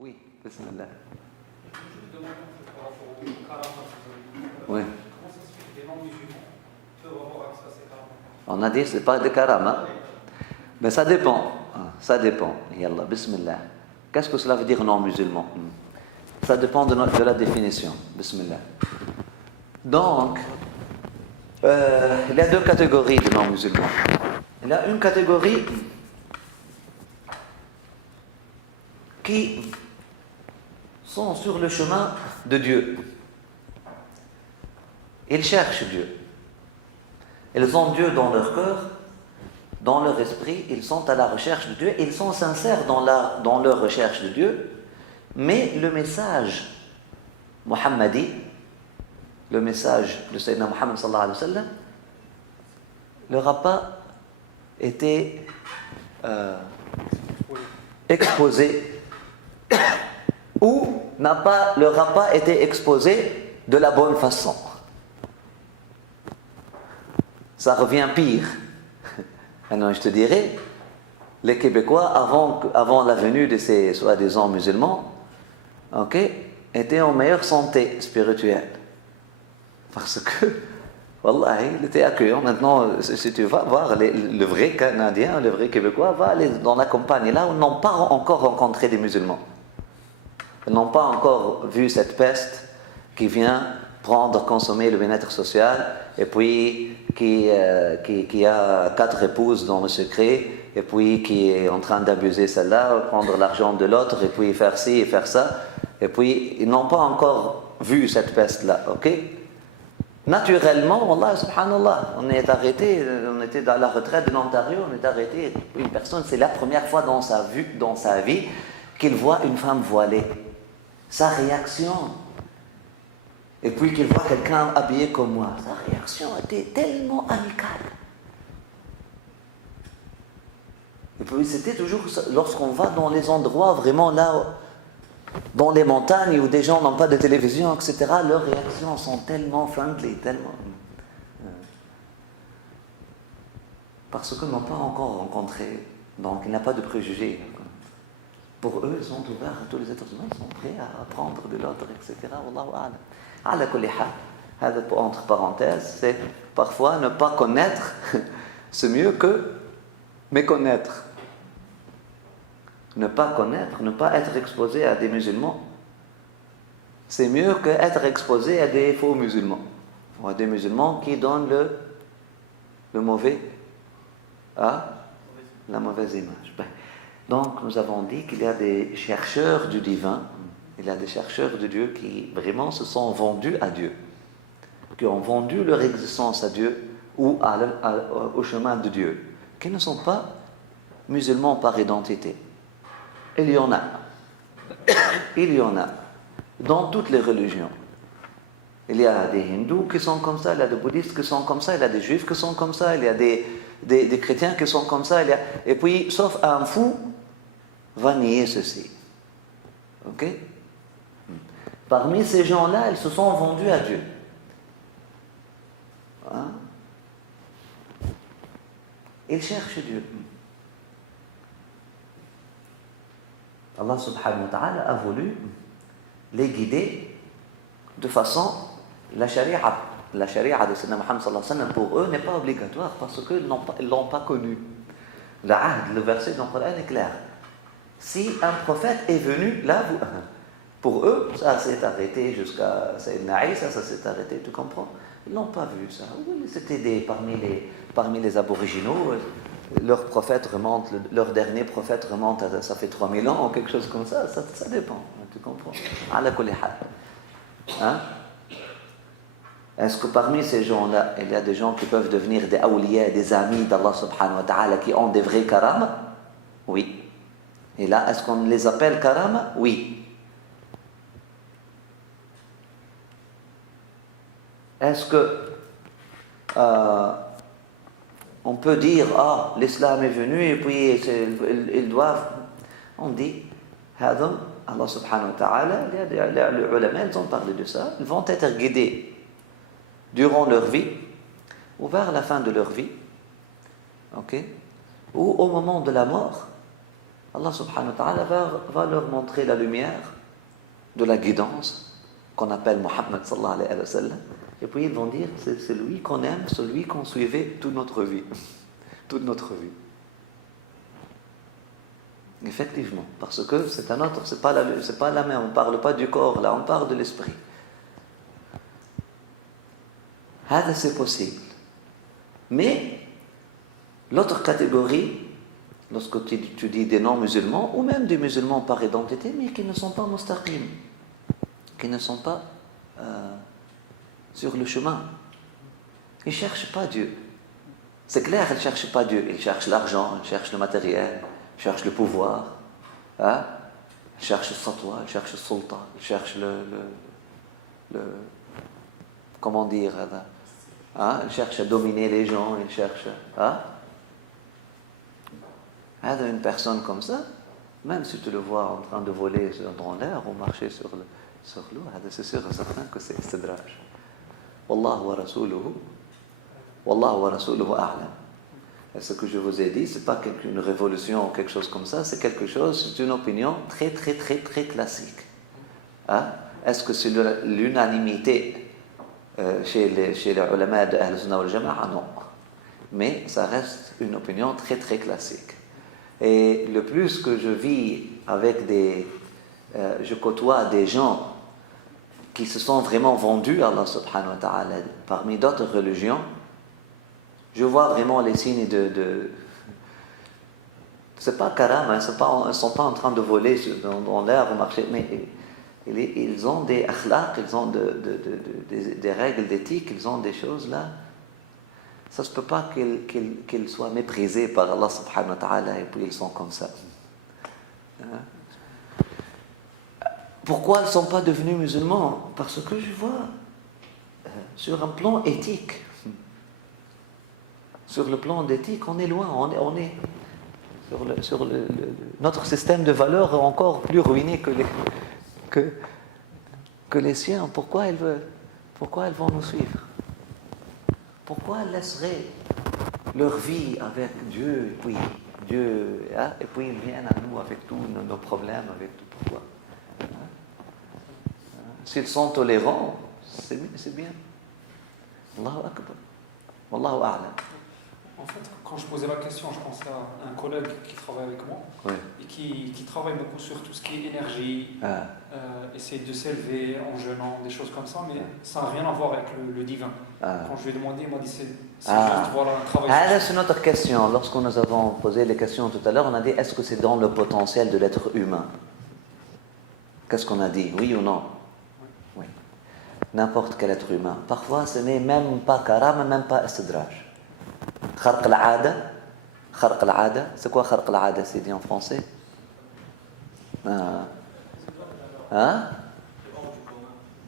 Oui, bismillah. Je me demande par rapport au karama, Oui. comment ça se fait que des non-musulmans peuvent avoir accès à ces karamas? On a dit que ce n'est pas de karama. Mais ça dépend. Ça dépend. Yallah, bismillah. Qu'est-ce que cela veut dire non-musulman? Ça dépend de la définition. Bismillah. Donc, il y a deux catégories de non-musulmans. Il y a une catégorie qui sont sur le chemin de Dieu. Ils cherchent Dieu. Ils ont Dieu dans leur cœur, dans leur esprit, ils sont à la recherche de Dieu, ils sont sincères dans leur recherche de Dieu, mais le message muhammadi, le message de Sayyidina Muhammad sallallahu alayhi wa sallam, leur a pas été exposé ou leur a pas été exposé de la bonne façon. Ça revient pire. Alors je te dirais, les Québécois, avant la venue de ces soi-disant musulmans, étaient en meilleure santé spirituelle. Parce que, wallah, il était accueillant. Maintenant, si tu vas voir le vrai Canadien, le vrai Québécois, va aller dans la campagne, là où ils n'ont pas encore rencontré des musulmans. Ils n'ont pas encore vu cette peste qui vient consommer le bien-être social, et puis qui a 4 épouses dans le secret, et puis qui est en train d'abuser celle-là, prendre l'argent de l'autre, et puis faire ci et faire ça. Et puis, ils n'ont pas encore vu cette peste-là, ok? Naturellement, wallah, subhanallah, on est arrêté, on était dans la retraite de l'Ontario, on est arrêté. Une personne, c'est la première fois dans sa vie qu'il voit une femme voilée. Sa réaction, et puis qu'il voit quelqu'un habillé comme moi, sa réaction était tellement amicale. Et puis c'était toujours, lorsqu'on va dans les endroits vraiment là, dans les montagnes où des gens n'ont pas de télévision, etc., leurs réactions sont tellement friendly, tellement... Parce qu'ils n'ont pas encore rencontré, donc il n'y a pas de préjugés. Pour eux, ils sont ouverts à tous les êtres humains, ils sont prêts à apprendre de l'autre, etc. Wallahu a'lam. Ala kulli hal, entre parenthèses, c'est parfois ne pas connaître, c'est mieux que méconnaître. Ne pas connaître, ne pas être exposé à des musulmans, c'est mieux qu'être exposé à des faux musulmans, ou à des musulmans qui donnent le mauvais la mauvaise image. Donc, nous avons dit qu'il y a des chercheurs du divin, il y a des chercheurs de Dieu qui vraiment se sont vendus à Dieu, qui ont vendu leur existence à Dieu ou au chemin de Dieu, qui ne sont pas musulmans par identité. Il y en a. Il y en a. Dans toutes les religions. Il y a des hindous qui sont comme ça, il y a des bouddhistes qui sont comme ça, il y a des juifs qui sont comme ça, il y a des chrétiens qui sont comme ça, et puis, sauf un fou, va nier ceci. Ok? Parmi ces gens-là, ils se sont vendus à Dieu. Hein? Ils cherchent Dieu. Allah subhanahu wa ta'ala a voulu les guider de façon, la sharia de Sayyidina Muhammad sallallahu alayhi wa sallam pour eux n'est pas obligatoire parce qu'ils ne l'ont pas connu. Le verset dans le Coran est clair. Si un prophète est venu, là, pour eux, ça s'est arrêté jusqu'à Sayyidina Isa, ça s'est arrêté, tu comprends? Ils n'ont pas vu ça. C'était parmi les aboriginaux. Leur prophète remonte, leur dernier prophète remonte à ça fait 3000 ans ou quelque chose comme ça, ça dépend, tu comprends? Ala kulli hal. Hein? Est-ce que parmi ces gens-là, il y a des gens qui peuvent devenir des awliya, des amis d'Allah subhanahu wa ta'ala qui ont des vrais karama? Oui. Et là, est-ce qu'on les appelle karama? Oui. Est-ce que on peut dire, l'islam est venu et puis ils doivent... On dit, Allah subhanahu wa ta'ala, les ulama, ils ont parlé de ça, ils vont être guidés durant leur vie, ou vers la fin de leur vie, ok, ou au moment de la mort, Allah subhanahu wa ta'ala va leur montrer la lumière de la guidance qu'on appelle Muhammad sallallahu alayhi wa sallam. Et puis ils vont dire, c'est celui qu'on aime, celui qu'on suivait toute notre vie. Toute notre vie. Effectivement, parce que c'est un autre, c'est pas la main, on ne parle pas du corps là, on parle de l'esprit. C'est possible. Mais l'autre catégorie, lorsque tu dis des non-musulmans, ou même des musulmans par identité, mais qui ne sont pas mustaqim, qui ne sont pas sur le chemin. Ils ne cherchent pas Dieu. C'est clair, ils ne cherchent pas Dieu. Ils cherchent l'argent, ils cherchent le matériel, ils cherchent le pouvoir, hein? Ils cherchent le satwa, ils cherchent le sultan, ils cherchent le comment dire, hein? Ils cherchent à dominer les gens, ils cherchent... Hein? Une personne comme ça, même si tu le vois en train de voler dans l'air ou marcher sur l'eau, c'est sûr et certain que c'est istidraj. Wallahu wa rasuluhu a'lam. Et ce que je vous ai dit, ce n'est pas une révolution ou quelque chose comme ça, c'est quelque chose, c'est une opinion très très très très classique. Hein? Est-ce que c'est l'unanimité chez les ulama de Ahl Sunnah wal Jama'a? Non. Mais ça reste une opinion très très classique. Et le plus que je vis avec je côtoie des gens qui se sont vraiment vendus à Allah subhanahu wa ta'ala parmi d'autres religions, je vois vraiment les signes c'est pas karam, hein, ils ne sont pas en train de voler dans l'air ou marcher, mais ils ont des akhlaq, ils ont des règles d'éthique, ils ont des choses là. Ça ne se peut pas qu'ils soient méprisés par Allah subhanahu wa ta'ala et puis ils sont comme ça. Pourquoi ils ne sont pas devenus musulmans? Parce que je vois sur un plan éthique. Sur le plan d'éthique, on est loin, on est sur notre système de valeurs est encore plus ruiné que les siens. Pourquoi ils vont nous suivre? Pourquoi ils laisseraient leur vie avec Dieu et puis ils viennent à nous avec tous nos problèmes, avec tout? Pourquoi? S'ils sont tolérants, c'est bien. Allahu Akbar. Wallahu a'lam. En fait, quand je posais la question, je pensais à un collègue qui travaille avec moi, oui, et qui travaille beaucoup sur tout ce qui est énergie, essayer de s'élever en jeûnant, des choses comme ça, mais ça n'a rien à voir avec le divin. Quand je lui ai demandé, il m'a dit c'est juste voilà, un travail. C'est notre question. Lorsque nous avons posé les questions tout à l'heure, on a dit est-ce que c'est dans le potentiel de l'être humain? Qu'est-ce qu'on a dit? Oui ou non? Oui. N'importe quel être humain. Parfois, ce n'est même pas karam, même pas istidraj. Kharq al-'ada, c'est quoi kharq al-'ada, c'est dit en français?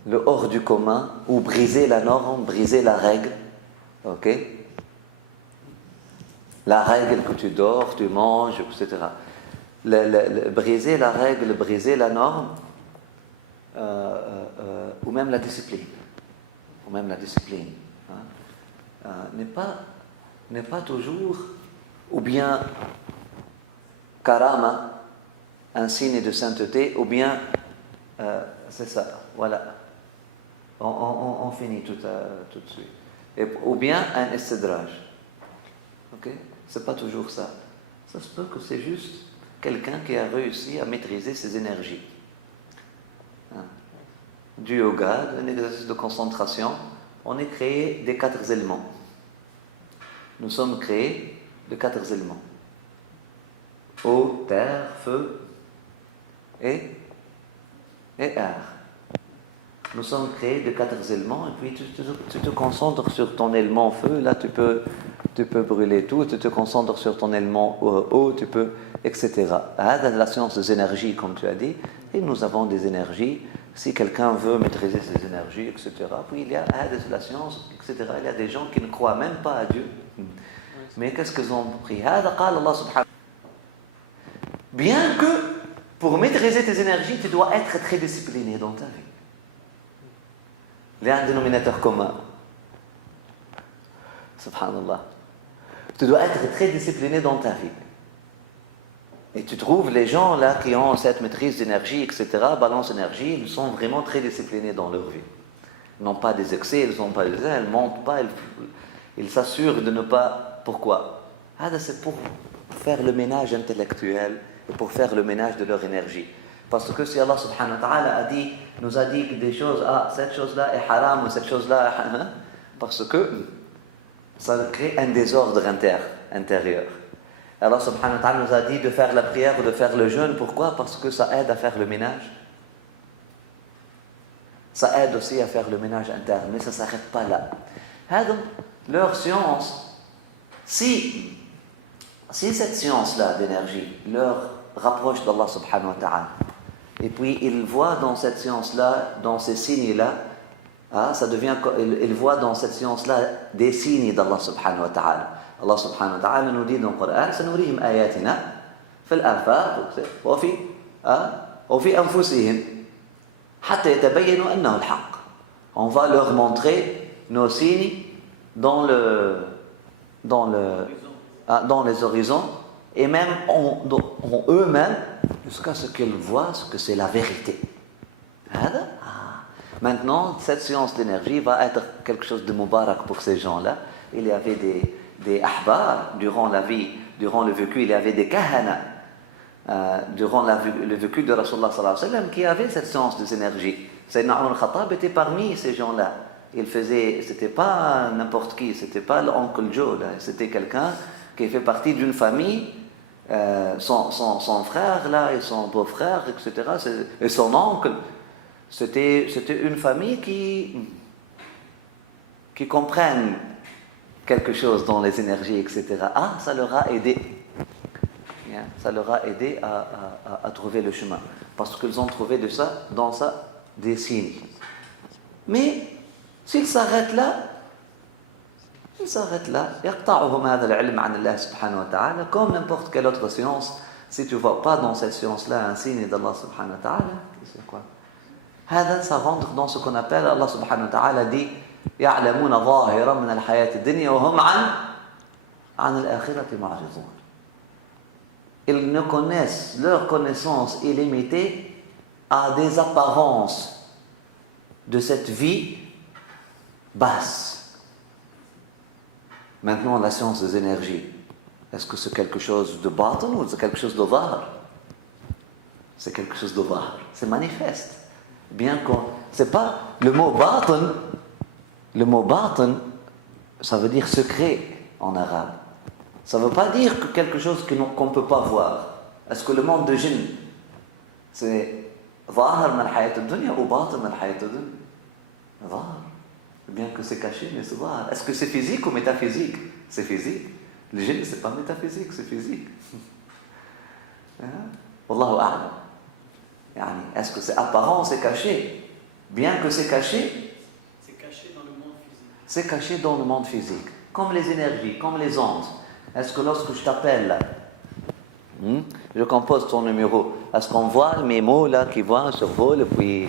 Le hors du commun, ou briser la norme, briser la règle. Ok? La règle que tu dors, tu manges, etc. Briser la règle, briser la norme, ou même la discipline. N'est pas toujours, ou bien karama, un signe de sainteté, ou bien, c'est ça, voilà. On finit tout de suite. Ou bien un istidraj. Ok? C'est pas toujours ça. Ça se peut que c'est juste quelqu'un qui a réussi à maîtriser ses énergies. Du yoga, un exercice de concentration, on est créé des 4 éléments. Nous sommes créés de 4 éléments. Eau, terre, feu et air. Nous sommes créés de 4 éléments et puis tu te concentres sur ton élément feu, là tu peux brûler tout, tu te concentres sur ton élément eau, tu peux, etc. La science des énergies, comme tu as dit, et nous avons des énergies. Si quelqu'un veut maîtriser ses énergies, etc., puis il y a la science, etc. Il y a des gens qui ne croient même pas à Dieu. Mais qu'est-ce qu'ils ont pris? Bien que, pour maîtriser tes énergies, tu dois être très discipliné dans ta vie. Il y a un dénominateur commun. Subhanallah. Tu dois être très discipliné dans ta vie. Et tu trouves les gens là qui ont cette maîtrise d'énergie, etc., balance énergie, ils sont vraiment très disciplinés dans leur vie. Ils n'ont pas des excès, ils n'ont pas des excès, ils ne montent pas, ils s'assurent de ne pas... Pourquoi? C'est pour faire le ménage intellectuel et pour faire le ménage de leur énergie. Parce que si Allah subhanahu wa ta'ala nous a dit que des choses, cette chose-là est haram ou cette chose-là est haram, parce que ça crée un désordre intérieur. Allah subhanahu wa ta'ala nous a dit de faire la prière ou de faire le jeûne. Pourquoi? Parce que ça aide à faire le ménage. Ça aide aussi à faire le ménage interne, mais ça ne s'arrête pas là. Leur science, si cette science-là d'énergie leur rapproche d'Allah subhanahu wa ta'ala, et puis ils voient dans cette science-là, dans ces signes-là, ils voient dans cette science-là des signes d'Allah subhanahu wa ta'ala. Allah subhanahu wa ta'ala nous dit dans le Coran, سنريهم آياتنا في الآفاق وفي أنفسهم حتى يتبينوا أنه الحق. On va leur montrer nos signes dans les horizons et même en eux-mêmes jusqu'à ce qu'ils voient ce que c'est la vérité. Maintenant, cette science d'énergie va être quelque chose de mubarak pour ces gens-là. Il y avait des ahbar durant le vécu, il y avait des kahana durant le vécu de Rasulullah sallallahu alayhi wa sallam qui avaient cette science des énergies. Sayyidina Umar al-Khattab était parmi ces gens-là. C'était pas n'importe qui, c'était pas l'oncle Joe, là. C'était quelqu'un qui fait partie d'une famille, son frère là et son beau-frère, etc. Et son oncle. C'était une famille qui comprennent quelque chose dans les énergies, etc. Ça leur a aidé. Ça leur a aidé à trouver le chemin. Parce qu'ils ont trouvé dans ça des signes. Mais s'ils s'arrêtent là, يقطعهم هذا العلم عن الله سبحانه وتعالى, comme n'importe quelle autre science. Si tu ne vois pas dans cette science-là un signe d'Allah subhanahu wa ta'ala, c'est quoi? Ça rentre dans ce qu'on appelle, Allah subhanahu wa ta'ala dit يعلمون ظاهرا من الحياة الدنيا وهم عن الآخرة معرضون. Ils ne connaissent, leur connaissance est limitée à des apparences de cette vie basse. Maintenant, la science des énergies, est-ce que c'est quelque chose de batin ou c'est quelque chose de zahir? C'est quelque chose de zahir, c'est manifeste. Bien qu'on, c'est pas le mot batin. Le mot batin, ça veut dire secret en arabe. Ça ne veut pas dire que quelque chose qu'on ne peut pas voir. Est-ce que le monde de djinn, c'est zahir min hayat ad-dunya ou batin min hayat ad-dunya? Zahir. Bien que c'est caché, mais c'est zahir. Est-ce que c'est physique ou métaphysique? C'est physique. Le djinn, c'est pas métaphysique, c'est physique. Wallahu a'lam. Est-ce que c'est apparent, c'est caché? Bien que c'est caché, c'est caché dans le monde physique. Comme les énergies, comme les ondes. Est-ce que lorsque je t'appelle, je compose ton numéro, est-ce qu'on voit mes mots là qui vont, survolent et puis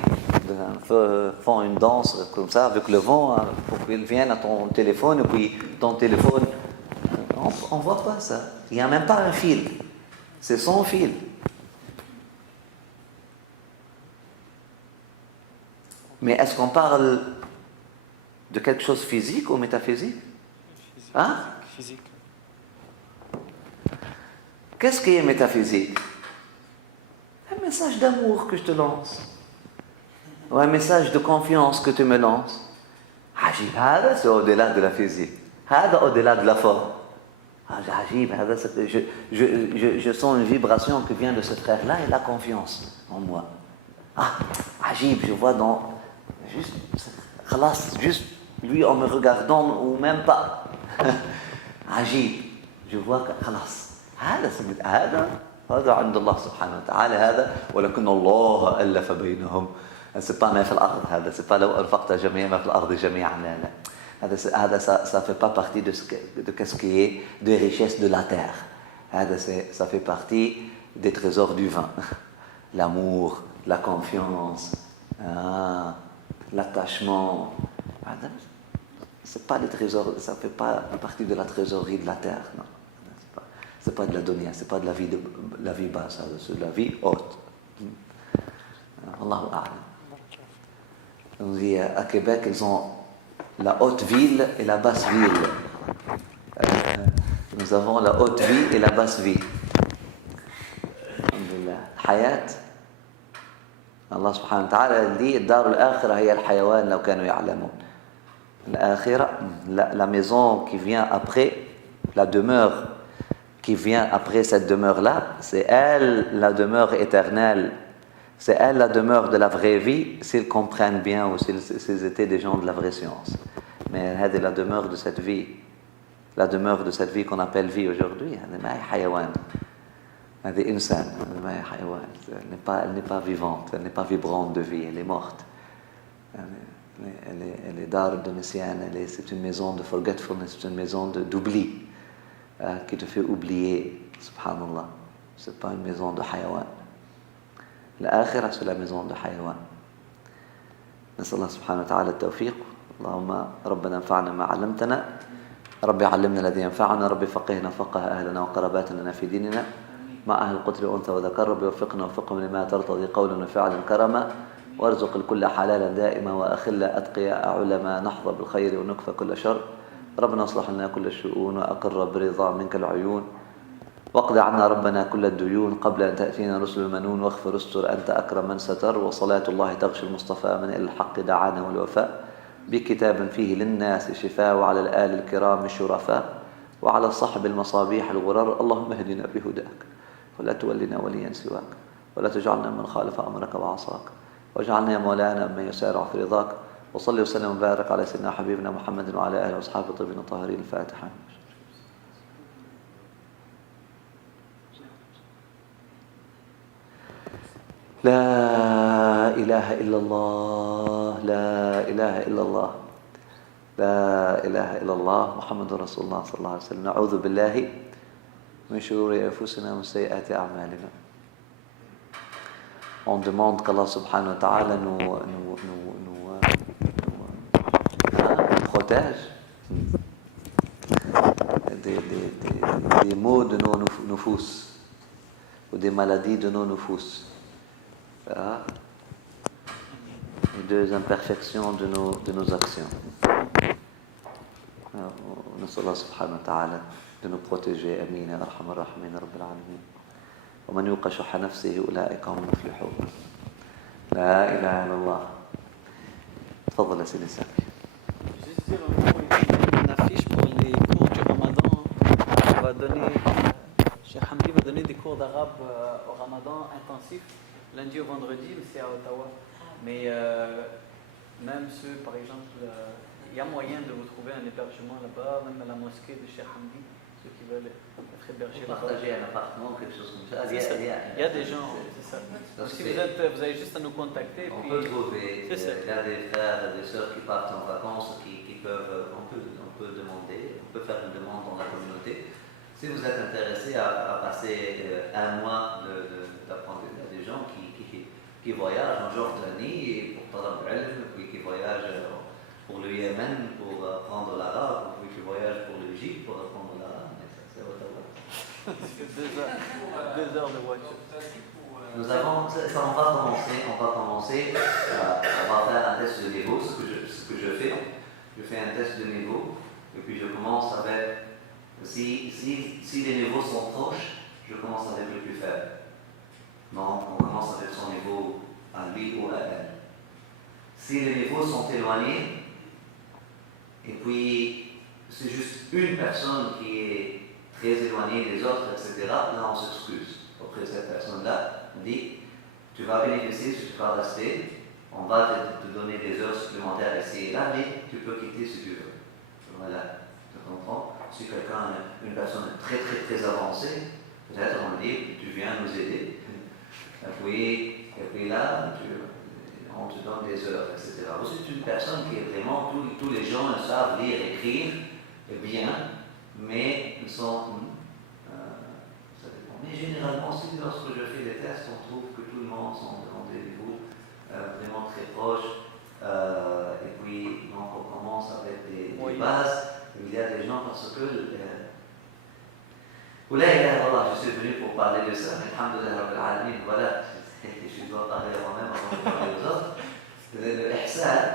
font une danse comme ça avec le vent pour qu'ils viennent à ton téléphone et puis ton téléphone, on ne voit pas ça. Il n'y a même pas un fil. C'est sans fil. Mais est-ce qu'on parle de quelque chose physique ou métaphysique? Physique. Qu'est-ce qui est métaphysique? Un message d'amour que je te lance. Ou un message de confiance que tu me lances. C'est au-delà de la physique. Au-delà de la forme. Je sens une vibration qui vient de ce frère-là et la confiance en moi. Je vois dans... Juste lui en me regardant ou même pas. Je vois que هذا عند الله سبحانه وتعالى هذا ولكن الله ألف بينهم. C'est pas ما في الأرض هذا, c'est pas لو أنفقت جميع ما في الأرض جميعا, لا لا. هذا ça fait pas partie de ce qui est des richesses de la terre. Ça fait partie des trésors du vin. L'amour, la confiance, l'attachement. C'est pas des trésors, ça fait pas partie de la trésorerie de la terre, non. C'est pas de la dunya, c'est pas de la vie basse, c'est de la vie haute. Allahu A'lam. On dit à Québec, ils ont la haute ville et la basse ville. Nous avons la haute vie et la basse vie. Alhamdulillah. Hayat. Allah subhanahu wa ta'ala dit Dar al-akhirah hiya al-hayawan law kanu ya'lamun. L'akhirah, la maison qui vient après, la demeure qui vient après cette demeure-là, c'est elle la demeure éternelle. C'est elle la demeure de la vraie vie, s'ils comprennent bien ou s'ils étaient des gens de la vraie science. Mais elle est la demeure de cette vie. La demeure de cette vie qu'on appelle vie aujourd'hui. Elle n'est pas vivante, elle n'est pas vibrante de vie, elle est morte. Elle est dar de Nisyan, c'est une maison de forgetfulness, c'est une maison d'oubli qui te fait oublier, subhanallah. C'est pas une maison de hayawan. الآخرة c'est la maison de حيوان. نسأل الله سبحانه وتعالى التوفيق. اللهم ربنا انفعنا ما علمتنا. ربي علمنا الذي ينفعنا. ربي فقهنا فقه أهلنا وقرباتنا في ديننا مع أهل القتل أنثى وذكر. ربي وفقنا وفقهم لما ترتضي قولا وفعلا كرما. وارزق الكل حلالا دائما وأخل أتقياء علما نحظى بالخير ونكفى كل شر. ربنا اصلح لنا كل الشؤون وأقر برضا منك العيون. واقض عنا ربنا كل الديون قبل أن تأتينا رسل المنون. واغفر استر أنت أكرم من ستر. وصلاة الله تغشى المصطفى من إلى الحق دعانا والوفاء. بكتاب فيه للناس شفاء. وعلى الآل الكرام الشرفاء. وعلى الصحب المصابيح الغرر. اللهم اهدنا بهداك ولا تولنا وليا سواك. ولا تجعلنا من خالف أمرك وعصاك. واجعلنا يا مولانا من يسارع في رضاك. وصلي وسلم وبارك على سيدنا حبيبنا محمد وعلى آله وأصحابه الطيبين الطاهرين. الفاتحة. لا إله إلا الله لا إله إلا الله لا إله إلا الله محمد رسول الله صلى الله عليه وسلم. نعوذ بالله من شرور أنفسنا ومن سيئات أعمالنا. On demande qu'Allah subhanahu wa ta'ala nous protège des maux de nos nufus ou des maladies de nos nufus. Et des imperfections de nos actions. نسأل الله سبحانه وتعالى de nous protéger. Amin ya arhamar rahimin ya rabbil alamin. ومن يوق شح نفسه أولئك هم المفلحون. لا إله إلا الله. تفضل يا سيدي سامي. Juste dire une affiche pour les cours du Ramadan. On va donner, Cheikh Hamdi va donner des cours d'arabe au Ramadan intensif, lundi au vendredi, mais c'est à Ottawa. Mais même ceux, par exemple, il y a moyen de vous trouver un hébergement là-bas, même à la mosquée de Cheikh Hamdi, ceux qui veulent être hébergés là-bas. Partager un appartement, quelque chose comme ça. Il y a des gens, c'est ça. Donc si vous avez juste à nous contacter. On peut trouver, il y a des frères et des sœurs qui partent en vacances, qui peuvent, on peut demander, on peut faire une demande dans la communauté. Si vous êtes intéressé à passer un mois d'apprendre, il y a des gens qui voyagent en Jordanie pour Talab al-Ilm, puis qui voyagent pour le Yémen pour apprendre l'arabe, puis qui voyagent pour l'Égypte pour apprendre l'arabe. Mais ça, c'est Ottawa. C'est 2 heures de voiture. Nous avons, on va commencer, on va faire un test de niveau, ce que je fais. Je fais un test de niveau, et puis je commence avec, si les niveaux sont proches, je commence avec le plus faible. Donc, on commence avec son niveau à lui ou à elle. Si les niveaux sont éloignés, et puis c'est juste une personne qui est très éloignée des autres, etc., là on s'excuse auprès de cette personne-là. On dit, tu vas bénéficier si tu vas rester, on va te donner des heures supplémentaires ici et là, mais tu peux quitter si tu veux. Voilà, tu comprends? Si quelqu'un, une personne très très très avancée, peut-être on dit, tu viens nous aider. Et puis là, on te donne des heures, etc. C'est une personne qui est vraiment, tous les gens savent lire, écrire, bien, mais ils sont, ça dépend. Mais généralement, lorsque je fais des tests, on trouve que tout le monde sont dans des niveaux vraiment très proches. Et puis, donc, on commence avec des bases. Il y a des gens parce que ولا إله إلا suis venu pour parler de ça, mais alhamdoulilah rabbil alamin, voilà, je dois parler à moi-même avant de parler aux autres. Le ihsan.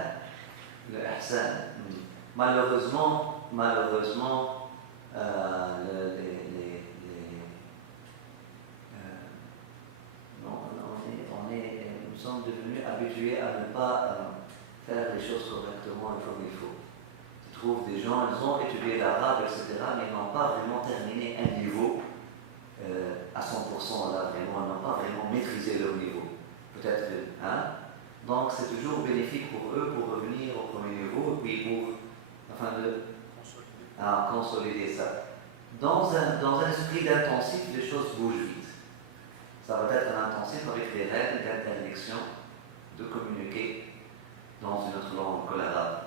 Malheureusement, nous sommes devenus habitués à ne pas faire les choses correctement et comme il faut. Tu trouves des gens, ils ont étudié l'arabe, etc., mais ils n'ont pas vraiment terminé un niveau à 100% là, vraiment, ils n'ont pas vraiment maîtrisé leur niveau. Peut-être, hein? Donc c'est toujours bénéfique pour eux pour revenir au premier niveau, puis pour, afin de consolider ça. Dans un esprit d'intensif, les choses bougent vite. Ça va être un intensif avec des règles d'interdiction de communiquer dans une autre langue que l'arabe.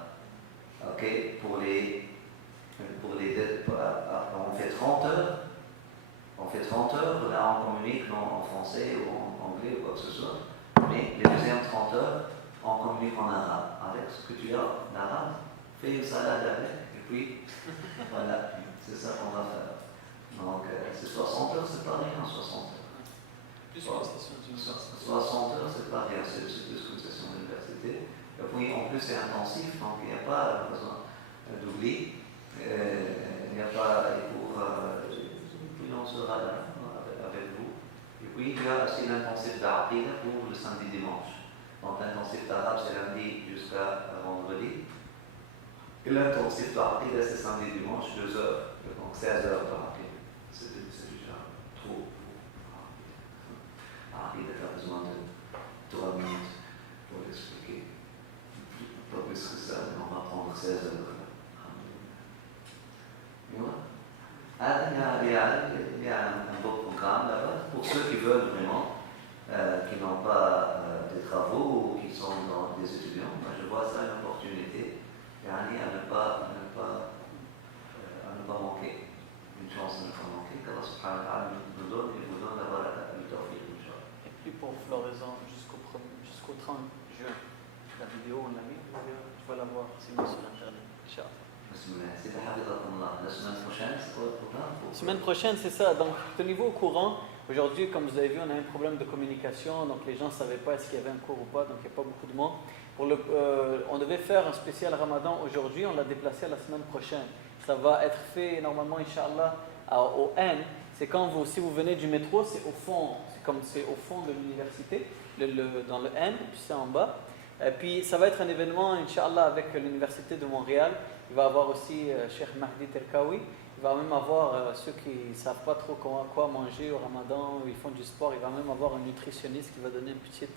Ok, on fait 30 heures. On fait 30 heures, là on communique en français ou en anglais ou quoi que ce soit. Mais les deuxièmes 30 heures, on communique en arabe. Avec ce que tu as en arabe, fais une salade avec, et puis voilà, c'est ça qu'on va faire. Donc c'est 60 heures, c'est pas rien, 60 heures. 60 heures, c'est pas rien, c'est plus qu'une session d'université. Et puis en plus c'est intensif, donc il n'y a pas besoin d'oubli. Il n'y a pas pour. Puis on sera là avec vous. Et puis il y a aussi l'intensif d'Aqida pour le samedi dimanche. Donc l'intensif d'arabe c'est lundi jusqu'à vendredi. Et l'intensif d'Aqida c'est samedi dimanche, 2 heures. Donc 16 heures d'Aqida. C'est déjà trop. Aqida a besoin de 3 minutes pour l'expliquer. Pas plus que ça, mais on va prendre 16 heures. Il y a un beau programme là-bas pour ceux qui veulent vraiment, qui n'ont pas des travaux ou qui sont dans des étudiants. Moi, je vois ça une opportunité à ne pas manquer, une chance à ne pas manquer, qu'Allah subhanahu wa ta'ala nous donne et vous donne d'avoir le tawfiq. Et puis pour floraison jusqu'au 30 juin, la vidéo on l'a mis, tu vas la voir sinon sur internet. Inch'Allah. La semaine prochaine, c'est quoi le programme? La semaine prochaine, c'est ça. Donc, tenez-vous au courant. Aujourd'hui, comme vous avez vu, on a un problème de communication. Donc, les gens ne savaient pas est-ce qu'il y avait un cours ou pas. Donc, il n'y a pas beaucoup de monde. On devait faire un spécial Ramadan aujourd'hui. On l'a déplacé à la semaine prochaine. Ça va être fait normalement, Inch'Allah, au N. C'est quand si vous venez du métro, c'est au fond. C'est au fond de l'université, dans le N, puis c'est en bas. Puis ça va être un événement, Inch'Allah, avec l'Université de Montréal. Il va y avoir aussi Cheikh Mahdi Terkaoui. Il va même avoir ceux qui ne savent pas trop quoi manger au Ramadan, ou ils font du sport. Il va même avoir un nutritionniste qui va donner un petit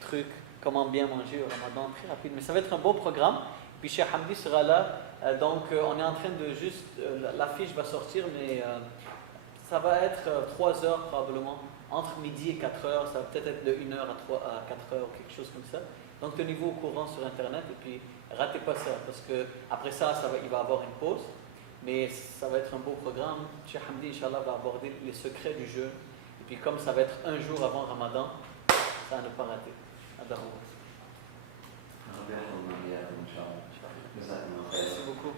truc, comment bien manger au Ramadan, très rapide. Mais ça va être un beau programme. Puis Cheikh Hamdi sera là. Donc on est en train de juste... l'affiche va sortir, mais ça va être 3 heures probablement. Entre midi et 4 heures. Ça va peut-être être de 1 heure à 4 heures ou quelque chose comme ça. Donc tenez-vous au courant sur Internet et puis ratez pas ça parce que après ça, il va y avoir une pause, mais ça va être un beau programme. Cheikh Hamdi, Inch'Allah, va aborder les secrets du jeûne et puis comme ça va être un jour avant Ramadan, ça à ne pas rater. Merci beaucoup.